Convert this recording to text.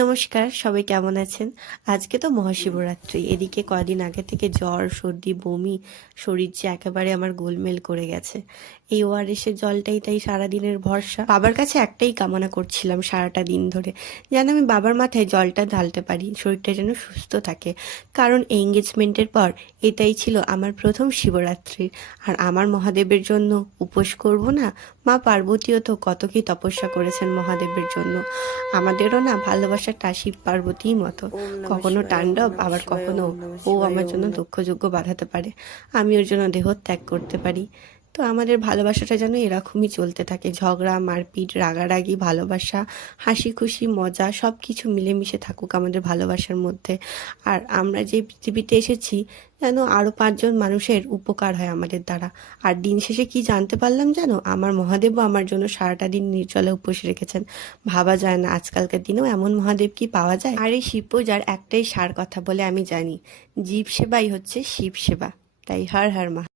নমস্কার, সবাই কেমন আছেন? আজকে তো মহাশিবরাত্রি। এদিকে কয়দিন আগে থেকে জ্বর, সর্দি, বমি, শরীর যে একেবারে আমার গোলমেল করে গেছে। এই ওআরএস এর জলটাই তাই সারাদিনের ভরসা। বাবার কাছে একটাই কামনা করছিলাম সারাটা দিন ধরে, যেন আমি বাবার মাথায় জলটা ঢালতে পারি, শরীরটা যেন সুস্থ থাকে। কারণ এঙ্গেজমেন্টের পর এটাই ছিল আমার প্রথম শিবরাত্রি। আর আমার মহাদেবের জন্য উপোস করব না? মা পার্বতীও তো কত কি তপস্যা করেছেন মহাদেবের জন্য। আমাদেরও না ভালোবাসাটা শিব পার্বতীর মতো, ওম নমঃ কখনো শিবায়, ওম তাণ্ডব, নমঃ আবার শিবায়, কখনো ওম নমঃ ও শিবায়, আমার ওম জন্য নমঃ। দক্ষযজ্ঞ বাঁধাতে পারে, আমি ওর জন্য দেহ ত্যাগ করতে পারি। তো আমাদের ভালোবাসাটা যেন এরকমই চলতে থাকে, ঝগড়া, মারপিট, রাগারাগি, ভালোবাসা, হাসি খুশি, মজা সব কিছু মিলেমিশে থাকুক আমাদের ভালোবাসার মধ্যে। আর আমরা যে পৃথিবীতে এসেছি, যেন আরও 5 জন মানুষের উপকার হয় আমাদের দ্বারা। আর দিন শেষে কি জানতে পারলাম জানো, আমার মহাদেবও আমার জন্য সারাটা দিন নির্জলা উপোস রেখেছেন। ভাবা যায় না আজকালকার দিনেও এমন মহাদেব কি পাওয়া যায়। আর এই শিব পূজার একটাই সার কথা বলে আমি জানি, জীব সেবাই হচ্ছে শিব সেবা। তাই হর হর মহা